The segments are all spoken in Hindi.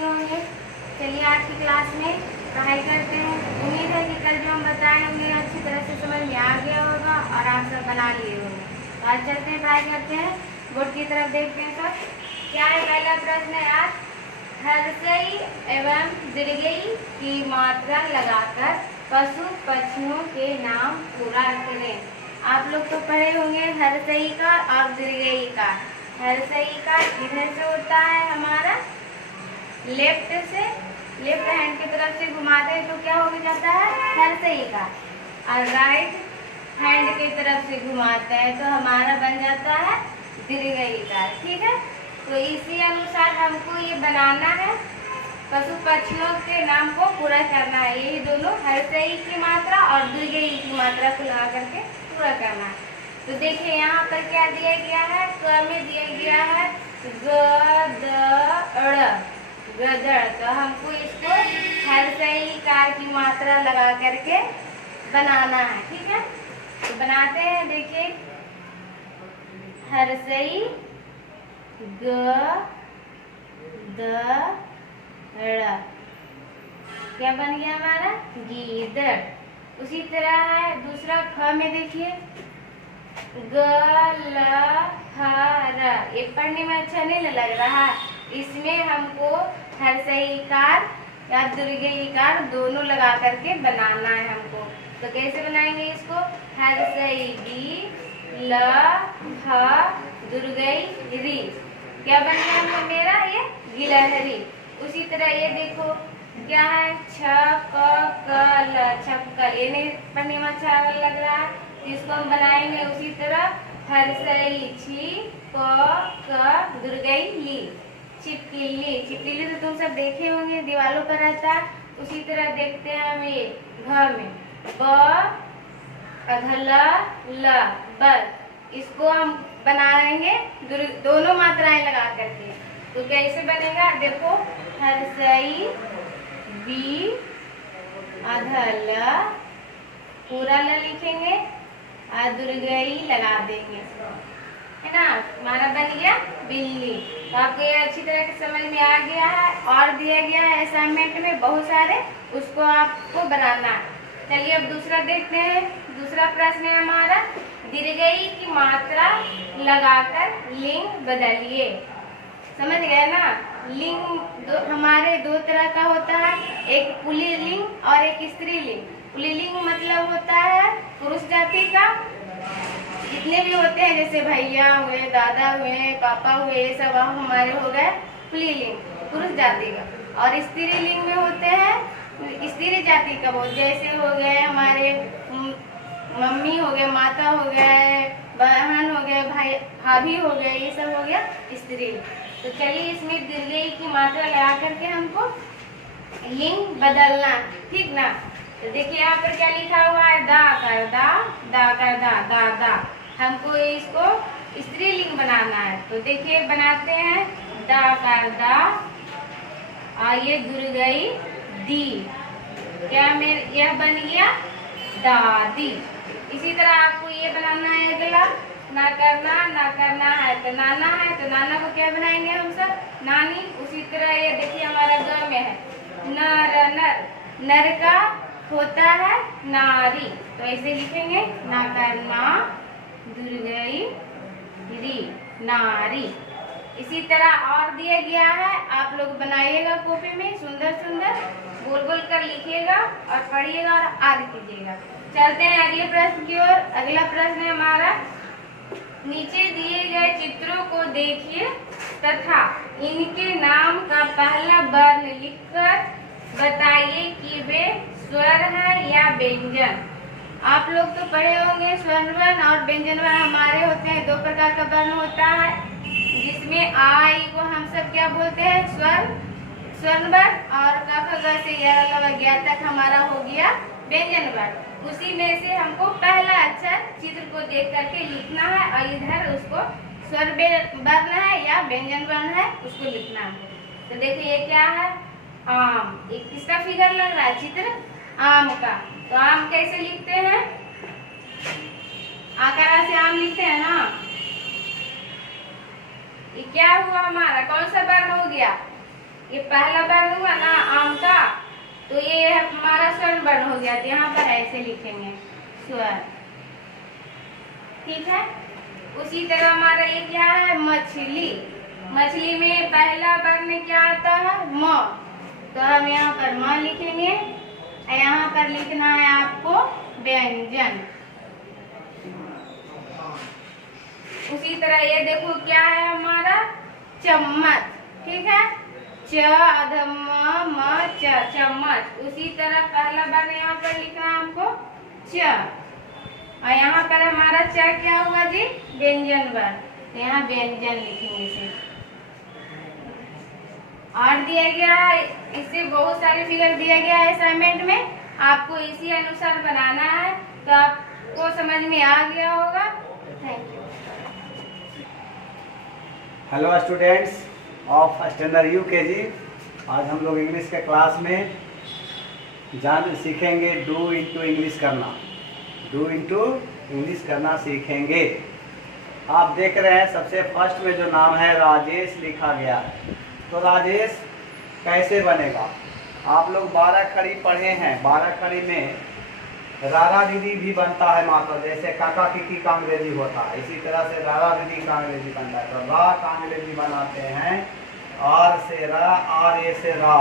नहीं होंगे। चलिए आज की क्लास में पढ़ाई करते हैं। उम्मीद है कि कल जो हम बताए उन्हें अच्छी तरह से समझ में आ गया होगा और आप सब बना लिए होंगे। तो आज चलते हैं, पढ़ाई करते हैं, बोर्ड की तरफ देखते हैं। सब क्या है? पहला प्रश्न है आज, हर्षई एवं दीर्घई की मात्रा लगाकर पशु पक्षियों के नाम पूरा करें। आप लोग तो पढ़े होंगे हर्षई का और दीर्घई का। हर्षई का इधर से होता है हमारा लेफ्ट से, लेफ्ट हैंड की तरफ से घुमाते हैं तो क्या हो जाता है? हर्षई का। और राइट हैंड की तरफ से घुमाते हैं तो हमारा बन जाता है दीर्घई का। ठीक है, तो इसी अनुसार हमको ये बनाना है, पशु पक्षियों के नाम को पूरा करना है। यही दोनों हर्षई की मात्रा और दीर्घई की मात्रा को लगा करके पूरा करना है। तो देखिए यहाँ पर क्या दिया गया है, क में दिया गया है गदड़, गदड़। तो हमको इसको हर्षई कार की मात्रा लगा करके बनाना है। ठीक है, तो बनाते हैं। देखिए हर्षई गदड़, क्या बन गया हमारा? गीदड़। उसी तरह है दूसरा ख में, देखिए गलहर। ये पढ़ने में अच्छा नहीं लग रहा, इसमें हमको हर्षई कार या दीर्घई कार दोनों लगा करके बनाना है हमको। तो कैसे बनाएंगे इसको? हर्षई गी ल ह दीर्घई री। क्या बन गया मेरा? ये गिलहरी। उसी तरह ये देखो क्या है, छपकल, छपकल। ये नहीं पढ़ने में अच्छा लग रहा है, इसको हम बनाएंगे उसी तरह हर्षई छी प दीर्घई ली, छिपकली। छिपकली तो तुम सब देखे होंगे, दीवालों पर रहता है। उसी तरह देखते हैं हम ये घ में ब अधला ल, बल। इसको हम बनाएंगे दोनों मात्राएं लगा करके। तो कैसे बनेगा? देखो हर्षई बी अधल, पूरा ल लिखेंगे और दीर्घई लगा देंगे, है ना। हमारा बन गया बिल्ली। तो आपको ये अच्छी तरह से समझ में आ गया है और दिया गया है असाइनमेंट में बहुत सारे, उसको आपको बनाना है। चलिए अब दूसरा देखते हैं। दूसरा प्रश्न है हमारा, दीर्घई की मात्रा लगाकर लिंग बदलिए। समझ गए ना? लिंग हमारे दो तरह का होता है, एक पुल्लिंग और एक स्त्रीलिंग। पुल्लिंग मतलब होता है पुरुष जाति का, जितने भी होते हैं जैसे भैया हुए, दादा हुए, पापा हुए, ये सब हमारे हो गए पुल्लिंग, पुरुष जाति का। और स्त्रीलिंग में होते हैं स्त्री जाति का, बहुत जैसे हो गए हमारे मम्मी हो गए, माता हो गए, बहन हो गए, भाई भाभी हो गए, ये सब हो गया स्त्री। तो चलिए इसमें दीर्घई की मात्रा लगा करके हमको लिंग बदलना, ठीक ना। तो देखिए यहाँ पर क्या लिखा हुआ है, दा कर दा, दा कर दा, दा दा। हमको इसको स्त्रीलिंग बनाना है। तो देखिए बनाते हैं, दा कर दा और ये दीर्घई दी, क्या मेरे यह बन गया दादी। इसी तरह आपको ये बनाना है अगला, ना करना है तो नाना है, तो नाना को क्या बनाएंगे हम सब? नानी। उसी तरह ये देखिए हमारा ग में है नर, नर, नर का होता है नारी, तो ऐसे लिखेंगे ना करना दीर्घई री, नारी। इसी तरह और दिया गया है, आप लोग बनाइएगा कॉपी में, सुंदर सुंदर गोल गोल कर लिखिएगा और पढ़िएगा और याद कीजिएगा। चलते हैं अगले प्रश्न की ओर। अगला प्रश्न है हमारा, नीचे दिए गए चित्रों को देखिए तथा इनके नाम का पहला वर्ण लिखकर बताइए कि वे स्वर है या व्यंजन। आप लोग तो पढ़े होंगे स्वर्ण वर्ण और व्यंजन वर्ण हमारे होते हैं, दो प्रकार का वर्ण होता है, जिसमें आई को हम सब क्या बोलते हैं? स्वर्ण वर्ण। और क ख ग से य तक हमारा हो गया व्यंजन वर्ण। उसी में से हमको पहला अक्षर चित्र को देख करके लिखना है और इधर उसको स्वर वर्ण है या व्यंजन वर्ण है उसको लिखना है। तो देखिए ये क्या है? आम। एक किसका फिगर लग रहा है? चित्र आम का। तो आम कैसे लिखते हैं? आकार से आम लिखते हैं ना। ये क्या हुआ हमारा? कौन सा वर्ण हो गया? ये पहला वर्ण हुआ ना आम का, तो ये हमारा स्वर्ण वर्ण हो गया। तो यहाँ पर ऐसे लिखेंगे स्वर, ठीक है। उसी तरह हमारा ये क्या है, मछली। मछली में पहला वर्ण क्या आता है, म, तो हम यहाँ पर म लिखेंगे। यहाँ पर लिखना है आपको व्यंजन। उसी तरह ये देखो क्या है हमारा, चम्मच, ठीक है, च अधम म च, चम्मच। उसी तरह पहला वर्ण यहाँ पर लिखना है हमको च, और यहाँ पर हमारा च क्या हुआ जी, व्यंजन वर्ण। तो यहाँ व्यंजन लिखेंगे इसे। और दिया गया है, इससे बहुत सारे फिगर दिया गया है असाइनमेंट में, आपको इसी अनुसार बनाना है। तो आपको समझ में आ गया होगा। Thank you. Hello students of standard UKG. आज हम लोग इंग्लिश के क्लास में सीखेंगे डू इनटू इंग्लिश करना। डू इनटू इंग्लिश करना सीखेंगे। आप देख रहे हैं सबसे फर्स्ट में जो नाम है राजेश लिखा गया है। तो राजेश कैसे बनेगा, आप लोग 12 खड़ी पढ़े हैं। 12 खड़ी में रारा दीदी भी बनता है मात्र, जैसे काका किकी का अंग्रेजी होता है, इसी तरह से रारा दीदी का अंग्रेजी बनता है। तो रा का अंग्रेजी बनाते हैं आर से रा, आर ए से रा।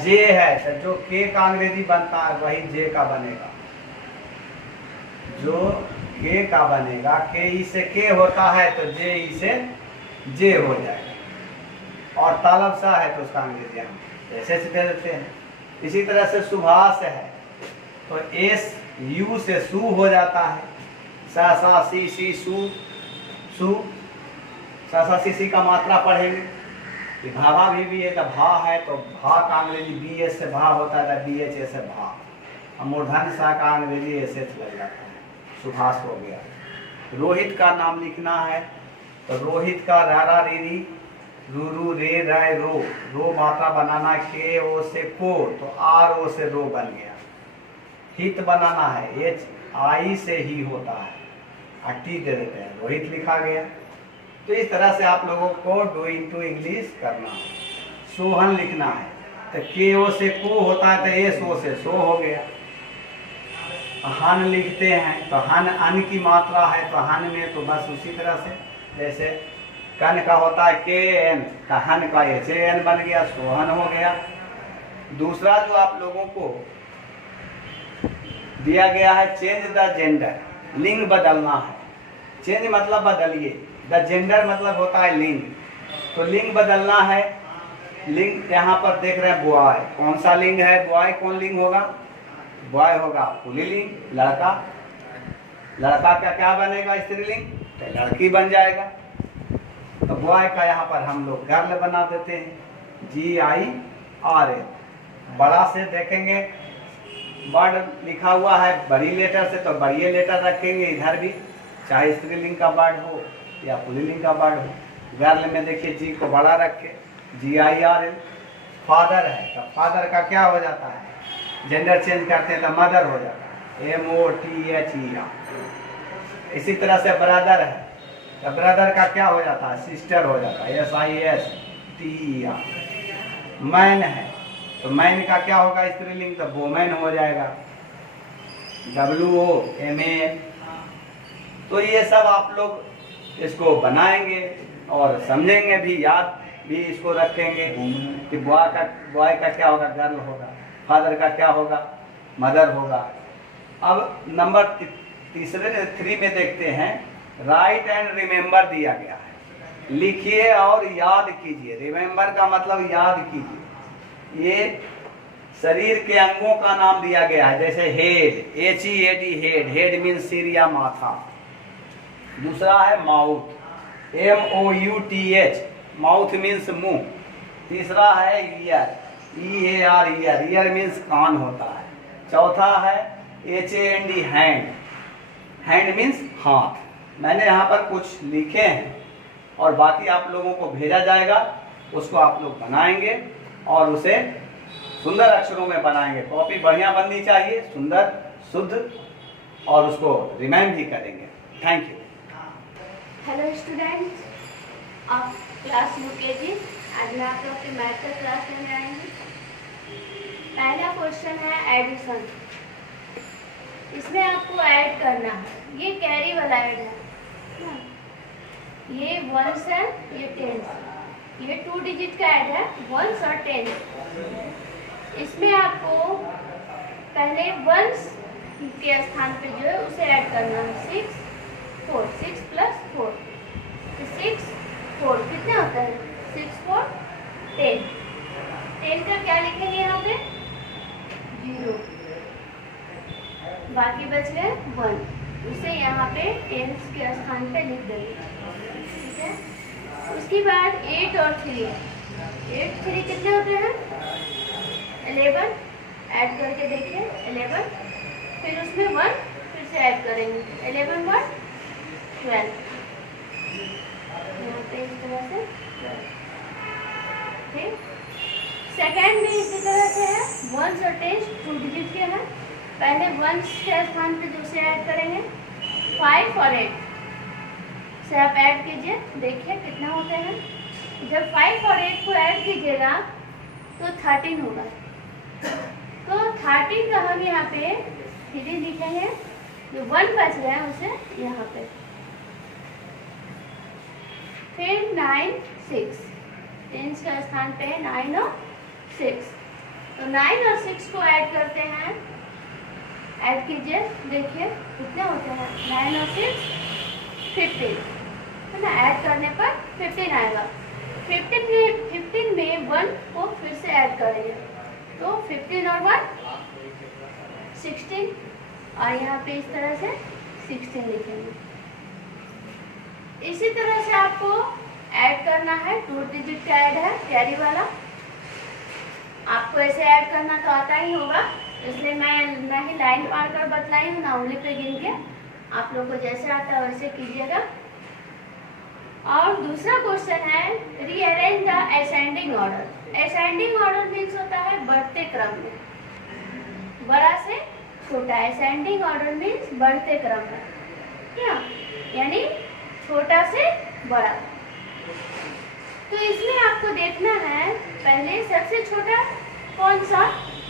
जे है तो जो के का अंग्रेजी बनता है वही जे का बनेगा। जो के का बनेगा, के ई से के होता है तो जे ई से जे हो जाएगा। और तालब सा है तो उसका अंग्रेजी हम ऐसे से दे देते हैं। इसी तरह से सुभाष है तो एस यू से सू हो जाता है। सा सा सी सी सू, सू सा सा सी सी का मात्रा पढ़ेंगे। भाभा भी है तो भा है तो भा का अंग्रेजी बी एस से भा होता है, बी एच ए से भा। और मूर्धन्य सा का अंग्रेजी एस एच लग जाता है। सुभाष हो गया। रोहित का नाम लिखना है तो रोहित का रारा रीरी, रू रू रे राय रो, रो मात्रा बनाना के ओ से को, तो आर ओ से रो बन गया। हित बनाना है, एच आई से ही होता है, टी दे देते हैं, रोहित लिखा गया। तो इस तरह से आप लोगों को डू इनटू इंग्लिश करना है। सोहन लिखना है तो के ओ से को होता है तो एस ओ से सो हो गया। हन लिखते हैं तो हन अन की मात्रा है तो हन में तो बस उसी तरह से, जैसे कन का होता है के एन तो हन का एच ए एन बन गया, सोहन हो गया। दूसरा जो आप लोगों को दिया गया है, चेंज द जेंडर, लिंग बदलना है। चेंज मतलब बदलिए, द जेंडर मतलब होता है लिंग, तो लिंग बदलना है। लिंग यहाँ पर देख रहे हैं बॉय, कौन सा लिंग है, बॉय कौन लिंग होगा, बॉय होगा पुल्लिंग, लड़का। लड़का का क्या बनेगा, स्त्रीलिंग, तो लड़की बन जाएगा। तो बॉय का यहाँ पर हम लोग गर्ल बना देते हैं, जी आई आर ए। बड़ा से देखेंगे वर्ड लिखा हुआ है बड़ी लेटर से तो बड़ी लेटर रखेंगे इधर भी, चाहे स्त्रीलिंग का वर्ड हो या पुल्लिंग का वर्ड हो। गर्ल में देखिए जी को बड़ा रखे, जी आई आर एल। फादर है तो फादर का क्या हो जाता है, जेंडर चेंज करते हैं तो मदर हो जाता है, M O T H E R. इसी तरह से ब्रदर है तो ब्रदर का क्या हो जाता है, सिस्टर हो जाता है, S I S T E R. Man है तो मैन का क्या होगा स्त्रीलिंग, तो वोमेन हो जाएगा, डब्ल्यू ओ एम ए। तो ये सब आप लोग इसको बनाएंगे और समझेंगे भी, याद भी इसको रखेंगे कि बॉय का क्या होगा, गर्ल होगा, फादर का क्या होगा, मदर होगा। अब नंबर तीसरे 3 में देखते हैं, राइट एंड रिमेंबर दिया गया है। लिखिए और याद कीजिए। रिमेंबर का मतलब याद कीजिए। ये शरीर के अंगों का नाम दिया गया है, जैसे head, H E A D, head, head means सिर या माथा। दूसरा है mouth, M O U T H, mouth means मुंह। तीसरा है ear, E A R, ear, ear means कान होता है। चौथा है H A N D, hand, hand means हाथ। मैंने यहाँ पर कुछ लिखे हैं और बाकी आप लोगों को भेजा जाएगा, उसको आप लोग बनाएंगे और उसे सुंदर अक्षरों में बनाएंगे। कॉपी बढ़िया बननी चाहिए, सुंदर, शुद्ध, और उसको रिमाइंड भी करेंगे। Thank you. Hello students, of class UKG। आज मैं आप लोग के मैथ का क्लास लेने आई हूँ। पहला क्वेश्चन है एडिशन। इसमें आपको ऐड करना है, ये कैरी वाला ऐड है ना? ये वंस है, ये टेंस, ये 2 डिजिट का ऐड है, वंस और टेंस। इसमें आपको पहले वंस के स्थान पे जो है उसे ऐड करना है। 6 4 6 प्लस 4 6 4 कितने होता है? 6 4 10। 10 का क्या लिखेंगे यहाँ पे? 0। बाकी बच गए 1, उसे यहाँ पे टेंस के स्थान पे लिख देंगे। ठीक है। उसके बाद 8 और 3, 8 3 कितने होते हैं? 11। ऐड करके देखिए 11, फिर उसमें 1 फिर से ऐड करेंगे। 11 1 12, यहाँ पे इस तरह से 12। ठीक। सेकेंड में इसी तरह से है, वंस और टेंस 2 डिजिट के हैं। पहले वंस के स्थान पे दूसरे ऐड करेंगे। 5 और 8 से आप ऐड कीजिए, देखिए कितना होते हैं। जब 5 और 8 को ऐड कीजिएगा तो 13 होगा। तो 13 का हम यहाँ पे 3 लिखेंगे, जो 1 बच गया है उसे यहाँ पे। फिर 9 6, टेंस का स्थान पे 9 और 6, तो 9 और 6 को ऐड करते हैं। ऐड कीजिए, देखिए कितने होते हैं? 9 और 6 15 है ना? ऐड करने पर 15 आएगा। 15 में 1 को फिर से ऐड करेंगे, तो 15 और 1 16, और यहाँ पे इस तरह से 16 लिखेंगे। इसी तरह से आपको ऐड करना है। 2 डिजिट का ऐड है, कैरी वाला। आपको ऐसे ऐड करना तो आता ही होगा, इसलिए मैं ना ही लाइन पार कर बतलाई हूँ ना उंगली पे गिन के। आप लोग को जैसे आता है वैसे कीजिएगा। और दूसरा क्वेश्चन है rearrange the ascending order. Ascending order means होता है बढ़ते क्रम में, बड़ा से छोटा। असेंडिंग ऑर्डर मीन्स बढ़ते क्रम में, क्या? यानी छोटा से बड़ा। तो इसमें आपको देखना है पहले सबसे छोटा कौन सा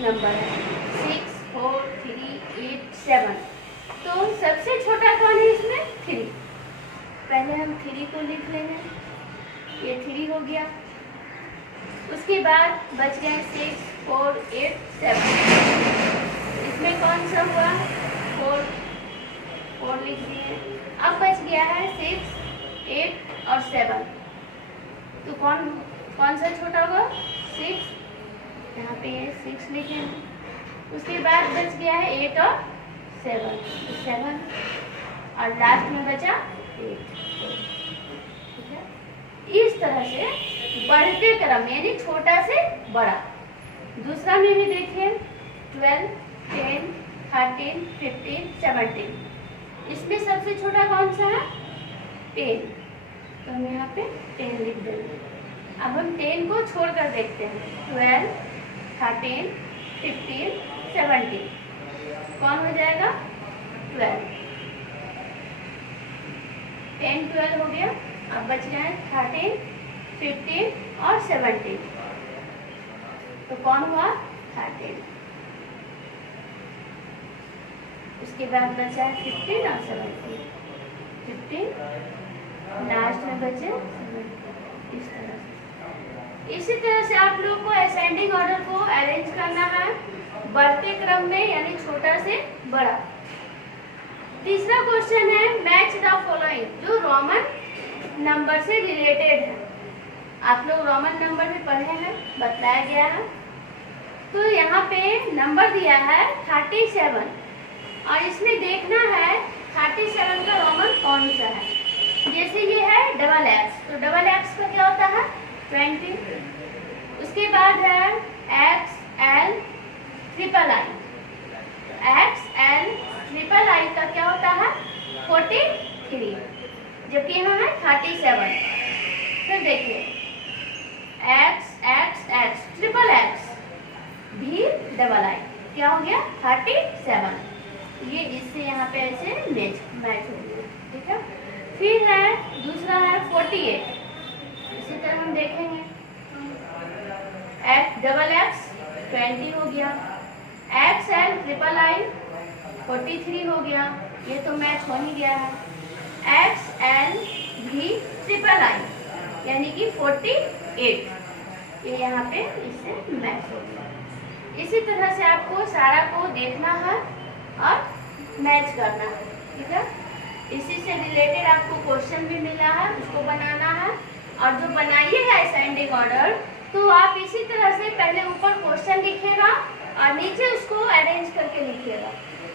नंबर है? 6 4 3 8 7। तो सबसे छोटा कौन है इसमें? 3। पहले हम 3 को लिख लेंगे, ये 3 हो गया। उसके बाद बच गए 6 4 8 7। इसमें कौन सा हुआ? 4 लिख दिए। अब बच गया है 6 8 और 7। तो कौन सा छोटा होगा? 6, यहाँ पे ये 6 लिखेंगे। उसके बाद बच गया है 8 और 7, 7, और लास्ट में बचा 8। ठीक है। इस तरह से बढ़ते क्रम यानी छोटा से बड़ा। दूसरा में भी देखिए 12 10 13 15 17। इसमें सबसे छोटा कौन सा है? 10, तो हम यहाँ पे 10 लिख देंगे। अब हम 10 को छोड़कर देखते हैं। 12 13 15 17 कौन हो जाएगा? 12। 10 12 हो गया। अब बच गए 13 15 और 17, तो कौन हुआ? 13। उसके बाद बचा 15 और 17, 15 लास्ट में बचे 17। इस तरह से, इसी तरह से आप लोग को असेंडिंग ऑर्डर को अरेंज करना है बढ़ते क्रम में, यानी छोटा से बड़ा। तीसरा क्वेश्चन है मैच द फॉलोइंग, जो रोमन नंबर से रिलेटेड है। आप लोग रोमन नंबर भी पढ़े हैं, बताया गया है। तो यहाँ पे नंबर दिया है 37, और इसमें देखना है 37 का रोमन कौन सा है। जैसे ये है डबल एक्स, तो डबल एक्स का क्या होता है? 20। उसके बाद है x L triple I, x L triple I का क्या होता है? 43, जबकि यहाँ है 37। फिर देखिए x x x triple x भी डबल आई, क्या हो गया? 37। ये इससे यहाँ पे ऐसे मैच हो गया। ठीक है। फिर है दूसरा है 48, देखेंगे। एक्स डबल एक्स 20 हो गया, एक्स एल ट्रिपल आई 43 हो गया, ये तो मैच हो ही गया है। एक्स एल भी ट्रिपल आई यानी कि 48, ये यहाँ पे इससे मैच हो गया। इसी तरह से आपको सारा को देखना है और मैच करना है, ठीक है। इसी से रिलेटेड आपको क्वेश्चन भी मिला है, उसको बनाना है। और जो बनाइएगा असेंडिंग ऑर्डर, तो आप इसी तरह से पहले ऊपर क्वेश्चन लिखिएगा और नीचे उसको अरेंज करके लिखिएगा।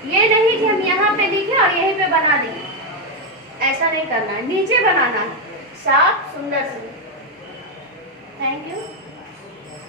ये नहीं कि हम यहाँ पे लिखे और यहीं पे बना देंगे, ऐसा नहीं करना है, नीचे बनाना है साफ सुंदर से। Thank you.